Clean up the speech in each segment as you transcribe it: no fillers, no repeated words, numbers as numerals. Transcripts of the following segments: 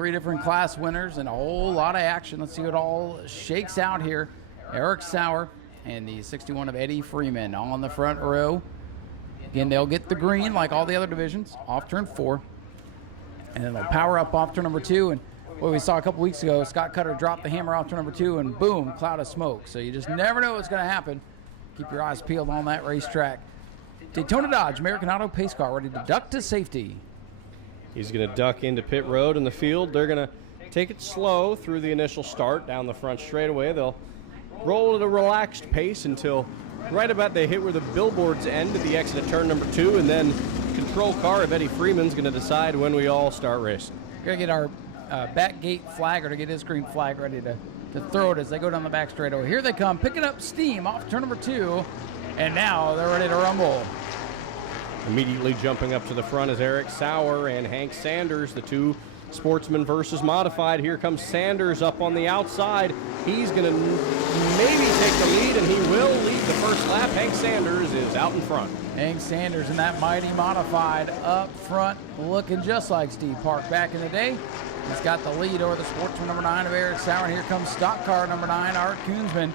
Three different class winners and a whole lot of action. Let's see what all shakes out here. Eric Sauer and the 61 of Eddie Freeman on the front row. Again, they'll get the green like all the other divisions off turn 4. And then they'll power up off turn number 2. And what we saw a couple weeks ago, Scott Cutter dropped the hammer off turn number 2 and boom, cloud of smoke. So you just never know what's going to happen. Keep your eyes peeled on that racetrack. Daytona Dodge American Auto pace car ready to duck to safety. He's going to duck into pit road in the field. They're going to take it slow through the initial start down the front straightaway. They'll roll at a relaxed pace until right about they hit where the billboards end at the exit of turn number 2, and then control car of Eddie Freeman's going to decide when we all start racing. We're going to get our back gate flagger to get his green flag ready to throw it as they go down the back straightaway. Here they come, picking up steam off turn number 2, and now they're ready to rumble. Immediately jumping up to the front is Eric Sauer and Hank Sanders, the two sportsmen versus modified. Here comes Sanders up on the outside. He's going to maybe take the lead, and he will lead the first lap. Hank Sanders is out in front. Hank Sanders in that mighty modified up front, looking just like Steve Park back in the day. He's got the lead over the sportsman number 9 of Eric Sauer. And here comes stock car number 9, Art Koonsman.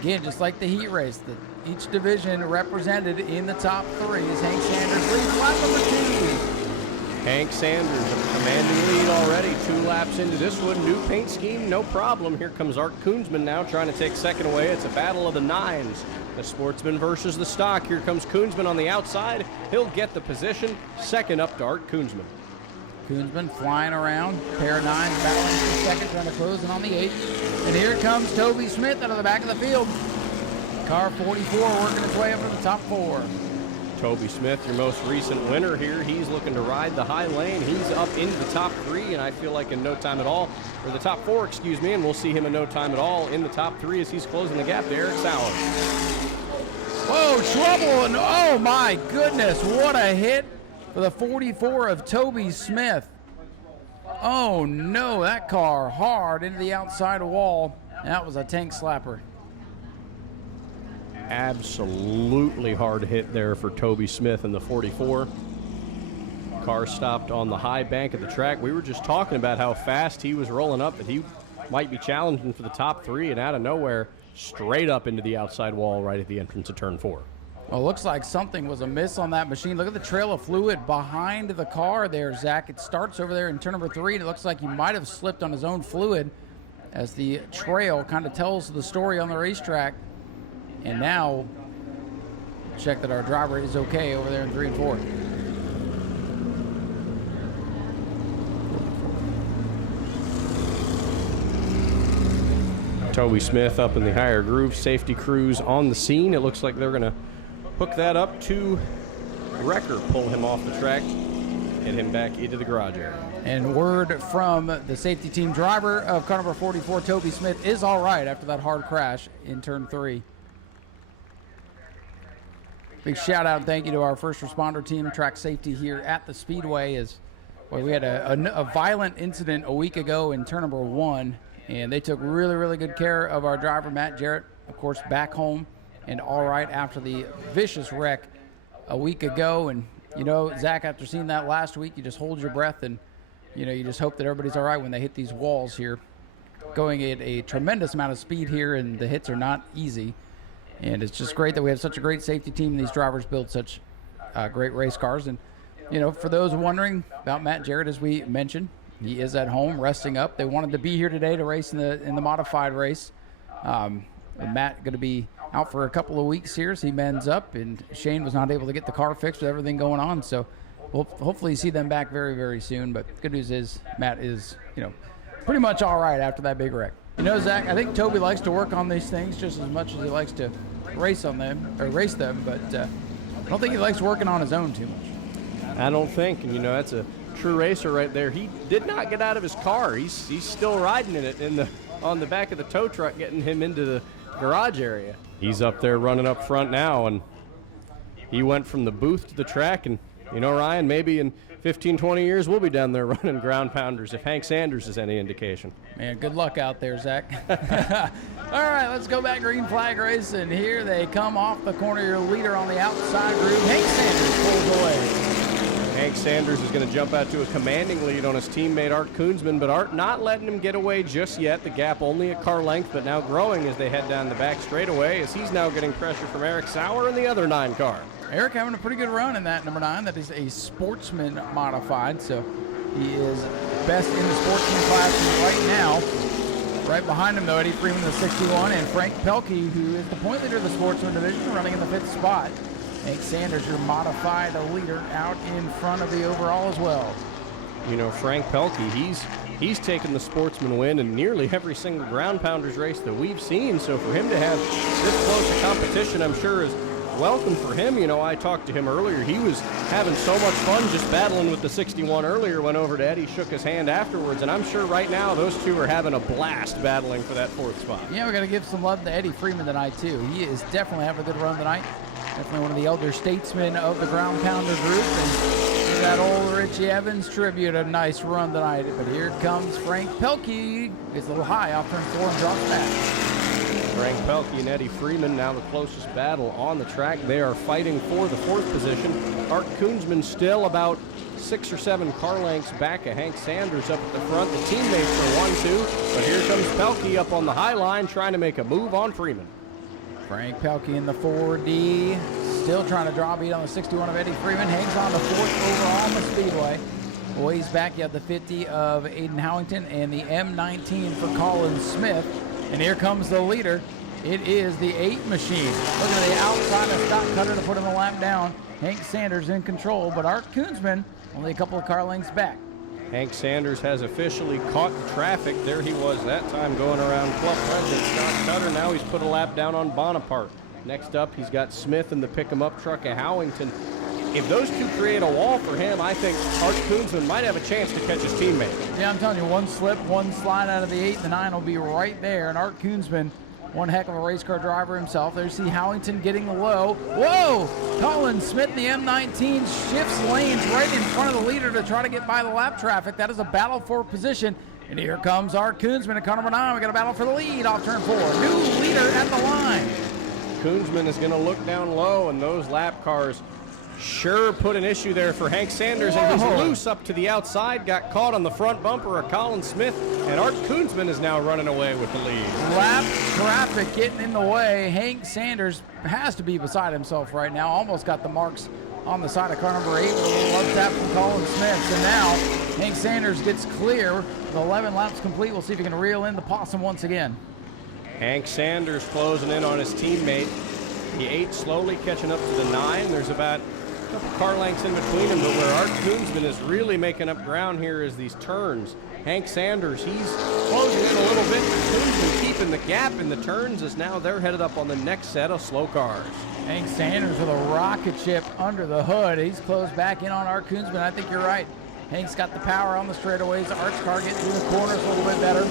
Again, just like the heat race, each division represented in the top 3 is Hank Sanders leads lap number 2. Hank Sanders, a commanding lead already, 2 laps into this one. New paint scheme, no problem. Here comes Art Koonsman now trying to take second away. It's a battle of the 9s. The sportsman versus the stock. Here comes Koonsman on the outside. He'll get the position. Second up to Art Koonsman. Koonsman flying around. Pair of 9s battling for second, trying to close in on the 8. And here comes Toby Smith out of the back of the field. Car 44 working its way up to the top 4. Toby Smith, your most recent winner here. He's looking to ride the high lane. He's up into the top 3, and I feel like in no time at all, or the top 4, excuse me, and we'll see him in no time at all in the top 3 as he's closing the gap to Eric Sauer. Whoa, trouble, and oh my goodness, what a hit for the 44 of Toby Smith. Oh no, that car hard into the outside wall. That was a tank slapper. Absolutely hard hit there for Toby Smith in the 44. Car stopped on the high bank of the track. We were just talking about how fast he was rolling up, that he might be challenging for the top 3, and out of nowhere, straight up into the outside wall right at the entrance of turn 4. Well, it looks like something was amiss on that machine. Look at the trail of fluid behind the car there, Zach. It starts over there in turn number 3, and it looks like he might have slipped on his own fluid as the trail kind of tells the story on the racetrack. And now, check that our driver is okay over there in 3 and 4. Toby Smith up in the higher groove. Safety crews on the scene. It looks like they're going to hook that up to Wrecker, pull him off the track, get him back into the garage area. And word from the safety team driver of car number 44, Toby Smith, is all right after that hard crash in turn 3. Big shout out and thank you to our first responder team, track safety here at the Speedway. We had a violent incident a week ago in turn number 1, and they took really, really good care of our driver, Matt Jarrett, of course, back home and all right after the vicious wreck a week ago. And, you know, Zach, after seeing that last week, you just hold your breath and, you know, you just hope that everybody's all right when they hit these walls here. Going at a tremendous amount of speed here, and the hits are not easy. And it's just great that we have such a great safety team, and these drivers build such great race cars. And, you know, for those wondering about Matt Jarrett, as we mentioned, he is at home resting up. They wanted to be here today to race in the modified race. Matt going to be out for a couple of weeks here as he mends up, and Shane was not able to get the car fixed with everything going on. So we'll hopefully see them back very, very soon. But the good news is Matt is, you know, pretty much all right after that big wreck. You know, Zach, I think Toby likes to work on these things just as much as he likes to race them, but I don't think he likes working on his own too much. I don't think, and you know, that's a true racer right there. He did not get out of his car. He's still riding in it on the back of the tow truck, getting him into the garage area. He's up there running up front now, and he went from the booth to the track, and you know, Ryan, maybe in 15, 20 years, we'll be down there running ground pounders if Hank Sanders is any indication. Man, good luck out there, Zach. All right, let's go back green flag race, and here they come off the corner. Your leader on the outside group, Hank Sanders pulls away. Hank Sanders is going to jump out to a commanding lead on his teammate Art Koonsman, but Art not letting him get away just yet. The gap only a car length, but now growing as they head down the back straightaway, as he's now getting pressure from Eric Sauer in the other 9 car. Eric having a pretty good run in that number 9. That is a Sportsman modified, so he is best in the Sportsman class right now. Right behind him, though, Eddie Freeman, the 61, and Frank Pelkey, who is the point leader of the Sportsman division, running in the 5th spot. Hank Sanders, your modified leader, out in front of the overall as well. You know, Frank Pelkey, he's taken the Sportsman win in nearly every single ground pounders race that we've seen. So for him to have this close a competition, I'm sure is welcome for him. You know, I talked to him earlier. He was having so much fun just battling with the 61 earlier. Went over to Eddie, shook his hand afterwards, and I'm sure right now those two are having a blast battling for that 4th spot. Yeah, we got to give some love to Eddie Freeman tonight, too. He is definitely having a good run tonight. Definitely one of the elder statesmen of the ground pounder group. And that old Richie Evans tribute, a nice run tonight. But here comes Frank Pelkey. Gets a little high off turn 4 and drops back. Frank Pelkey and Eddie Freeman now the closest battle on the track. They are fighting for the 4th position. Art Koonsman still about 6 or 7 car lengths back of Hank Sanders up at the front. The teammates are 1-2. But here comes Pelkey up on the high line trying to make a move on Freeman. Frank Pelkey in the 4D, still trying to draw beat on the 61 of Eddie Freeman. Hangs on the 4th overall on the Speedway. Ways back, you have the 50 of Aiden Howington and the M19 for Colin Smith. And here comes the leader. It is the 8 machine. Look at the outside of Scott Cutter to put him a lap down. Hank Sanders in control, but Art Koonsman only a couple of car lengths back. Hank Sanders has officially caught the traffic. There he was that time going around Club President Scott Cutter. Now he's put a lap down on Bonaparte. Next up, he's got Smith in the pick-em-up truck at Howington. If those two create a wall for him, I think Art Koonsman might have a chance to catch his teammate. Yeah, I'm telling you, one slip, one slide out of the 8, the 9 will be right there. And Art Koonsman, one heck of a race car driver himself. There you see Howington getting low. Whoa! Colin Smith, the M19, shifts lanes right in front of the leader to try to get by the lap traffic. That is a battle for position. And here comes Art Koonsman at car number 9. We got a battle for the lead off turn 4. New leader at the line. Koonsman is going to look down low, and those lap cars sure put an issue there for Hank Sanders. Whoa. And he's loose up to the outside, got caught on the front bumper of Colin Smith, and Art Koonsman is now running away with the lead. Lap traffic getting in the way. Hank Sanders has to be beside himself right now. Almost got the marks on the side of car number 8 with a little love tap from Colin Smith. So now Hank Sanders gets clear. The 11 laps complete. We'll see if he can reel in the possum once again. Hank Sanders closing in on his teammate. The 8 slowly catching up to the 9. There's about a couple car lengths in between them, but where Art Koonsman is really making up ground here is these turns. Hank Sanders, he's closing in a little bit. Koonsman keeping the gap in the turns as now they're headed up on the next set of slow cars. Hank Sanders with a rocket ship under the hood. He's closed back in on Art Koonsman. I think you're right. Hank's got the power on the straightaways. Art's car getting through the corners a little bit better.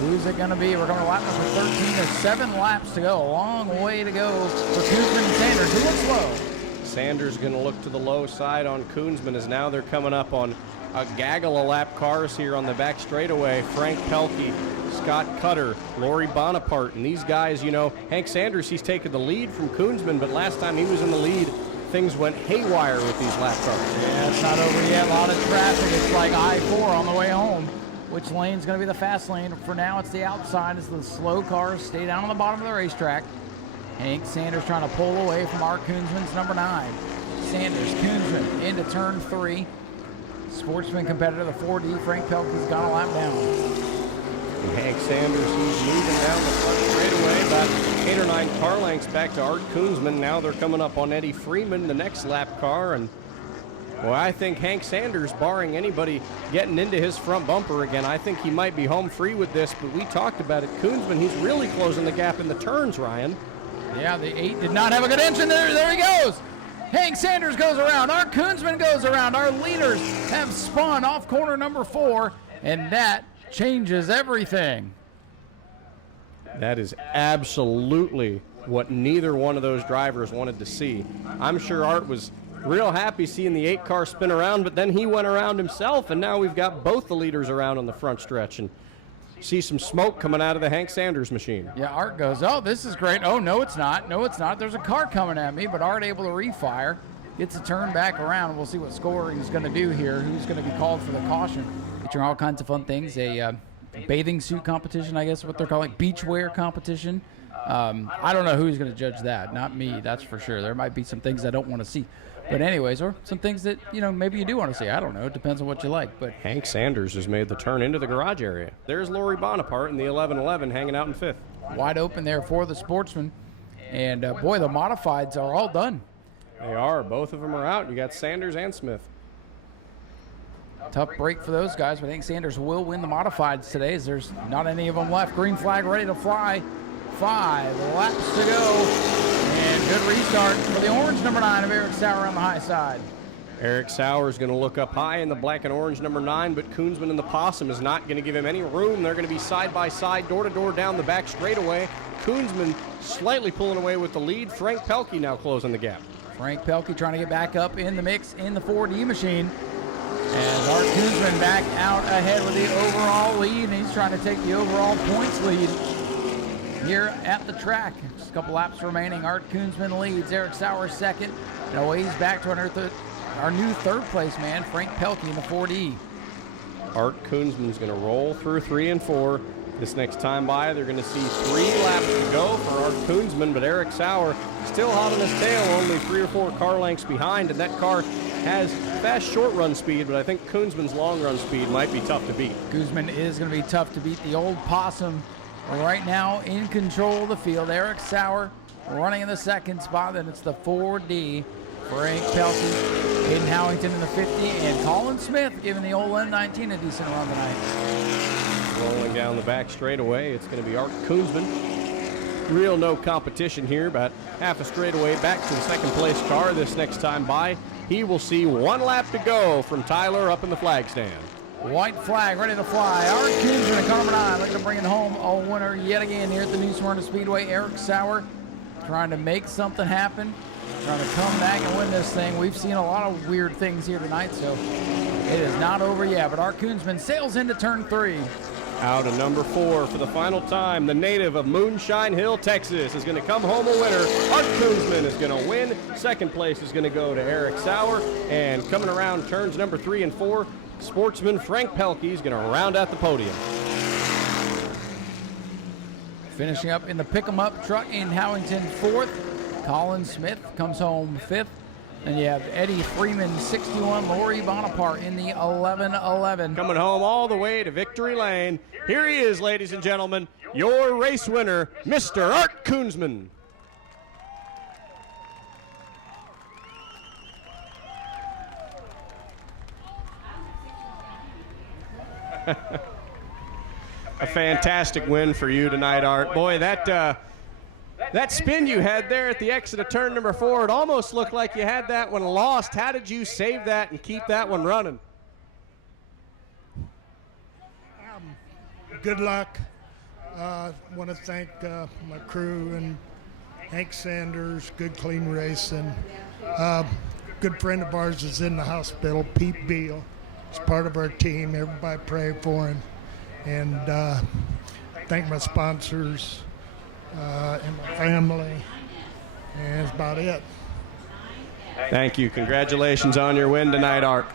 Who's it going to be? We're coming to lap number 13. There's 7 laps to go. A long way to go for Koonsman and Sanders. Who looks low? Sanders going to look to the low side on Koonsman as now they're coming up on a gaggle of lap cars here on the back straightaway. Frank Pelkey, Scott Cutter, Laurie Bonaparte, and these guys, you know, Hank Sanders, he's taken the lead from Koonsman, but last time he was in the lead, things went haywire with these lap cars. Yeah, it's not over yet. A lot of traffic. It's like I-4 on the way home. Which lane's going to be the fast lane? For now, it's the outside as the slow cars stay down on the bottom of the racetrack. Hank Sanders trying to pull away from Art Koonsman's number 9. Sanders, Koonsman into turn 3. Sportsman competitor, the 4D. Frank Pelkey's got a lap down. And Hank Sanders, he's moving down the front straightaway, about 8 or 9 car lengths back to Art Koonsman. Now they're coming up on Eddie Freeman, the next lap car, and well, I think Hank Sanders, barring anybody getting into his front bumper again, I think he might be home free with this, but we talked about it. Koonsman, he's really closing the gap in the turns, Ryan. Yeah, the 8 did not have a good engine there. There he goes. Hank Sanders goes around. Art Koonsman goes around. Our leaders have spun off corner number 4, and that changes everything. That is absolutely what neither one of those drivers wanted to see. I'm sure Art was real happy seeing the 8 car spin around, but then he went around himself, and now we've got both the leaders around on the front stretch, and see some smoke coming out of the Hank Sanders machine. Yeah, Art goes, oh, this is great. Oh, no, it's not. No, it's not. There's a car coming at me, but Art able to refire. gets a turn back around. We'll see what scoring is going to do here. Who's going to be called for the caution? Featuring all kinds of fun things. A bathing suit competition, I guess what they're calling, beachwear competition. I don't know who's going to judge that. Not me, that's for sure. There might be some things I don't want to see. But anyways, or some things that, maybe you do want to see. I don't know. It depends on what you like. But Hank Sanders has made the turn into the garage area. There's Lori Bonaparte in the 11-11 hanging out in 5th. Wide open there for the Sportsman. And, boy, the modifieds are all done. They are. Both of them are out. You got Sanders and Smith. Tough break for those guys, but I think Sanders will win the modifieds today as there's not any of them left. Green flag ready to fly. 5 laps to go. And good restart for the orange number 9 of Eric Sauer on the high side. Eric Sauer is going to look up high in the black and orange number 9, but Koonsman and the Possum is not going to give him any room. They're going to be side by side, door to door down the back straightaway. Koonsman slightly pulling away with the lead. Frank Pelkey now closing the gap. Frank Pelkey trying to get back up in the mix in the 4D machine. And Art Koonsman back out ahead with the overall lead, and he's trying to take the overall points lead here at the track. Just a couple laps remaining. Art Koonsman leads. Eric Sauer second. And away he's back to our new third place man, Frank Pelkey in the 4D. Art Koonsman's going to roll through 3 and 4. This next time by, they're going to see 3 laps to go for Art Koonsman, but Eric Sauer still hot on his tail, only 3 or 4 car lengths behind, and that car has fast short run speed, but I think Koonsman's long run speed might be tough to beat. Koonsman is going to be tough to beat. The old Possum right now in control of the field. Eric Sauer running in the second spot, then it's the 4D. Frank Pelkey, Hayden Howington in the 50, and Colin Smith giving the old N19 a decent run tonight. Rolling down the back straightaway, it's going to be Art Koonsman. Real no competition here, about half a straightaway back to the second place car this next time by. He will see 1 lap to go from Tyler up in the flag stand. White flag ready to fly. Art Koonsman in car number 9 looking to bring it home a winner yet again here at the new Smyrna Speedway. Eric Sauer trying to make something happen, trying to come back and win this thing. We've seen a lot of weird things here tonight, so it is not over yet. But Art Koonsman sails into turn 3. Out of number 4 for the final time, the native of Moonshine Hill, Texas, is going to come home a winner. Art Koonsman is going to win. Second place is going to go to Eric Sauer. And coming around turns number 3 and 4, sportsman Frank Pelkey is going to round out the podium. Finishing up in the pick-em-up truck in Howington 4th. Colin Smith comes home 5th. And you have Eddie Freeman, 61, Lori Bonaparte in the 11-11. Coming home all the way to victory lane. Here he is, ladies and gentlemen, your race winner, Mr. Art Koonsman. A fantastic win for you tonight, Art. Boy, that spin you had there at the exit of turn number 4, it almost looked like you had that one lost. How did you save that and keep that one running? Good luck. Want to thank my crew and Hank Sanders, good clean racing. Good friend of ours is in the hospital, Pete Beal. He's part of our team. Everybody pray for him. And thank my sponsors. And my family, and that's about it. Thank you. Congratulations on your win tonight, Art.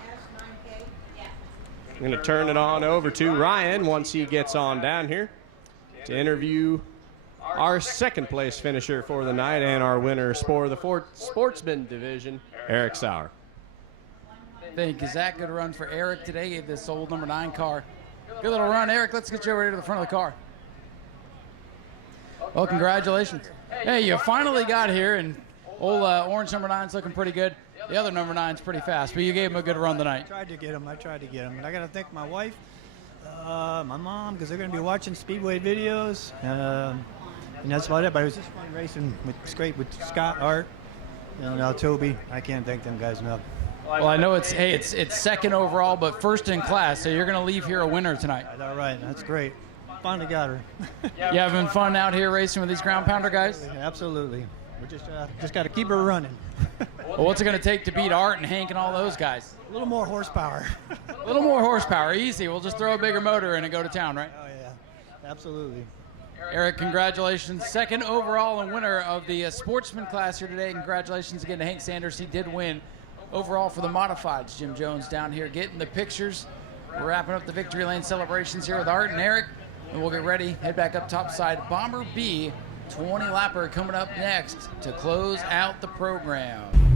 I'm going to turn it on over to Ryan once he gets on down here to interview our second place finisher for the night and our winner for the sportsman division, Eric Sauer. Thank you, Zach. Good run for Eric today. Gave this old number 9 car. Good little run, Eric. Let's get you over here to the front of the car. Well, congratulations. Hey, you finally got here, and old orange number 9's looking pretty good. The other number 9's pretty fast, but you gave him a good run tonight. I tried to get him. And I got to thank my wife, my mom, because they're going to be watching Speedway videos. And that's about it. But it was just fun racing. It's great with Scott, Art, and now Toby. I can't thank them guys enough. Well, I know it's second overall, but first in class, so you're going to leave here a winner tonight. All right. That's great. Finally got her. You having fun out here racing with these ground pounder guys? Absolutely. We just got to keep her running. Well, what's it going to take to beat Art and Hank and all those guys? A little more horsepower. A little more horsepower, easy. We'll just throw a bigger motor in and go to town, right? Oh, yeah. Absolutely. Eric, congratulations. Second overall and winner of the sportsman class here today. Congratulations again to Hank Sanders. He did win overall for the modifieds. Jim Jones down here getting the pictures. We're wrapping up the Victory Lane celebrations here with Art and Eric. And we'll get ready, head back up topside. Bomber B, 20 lapper coming up next to close out the program.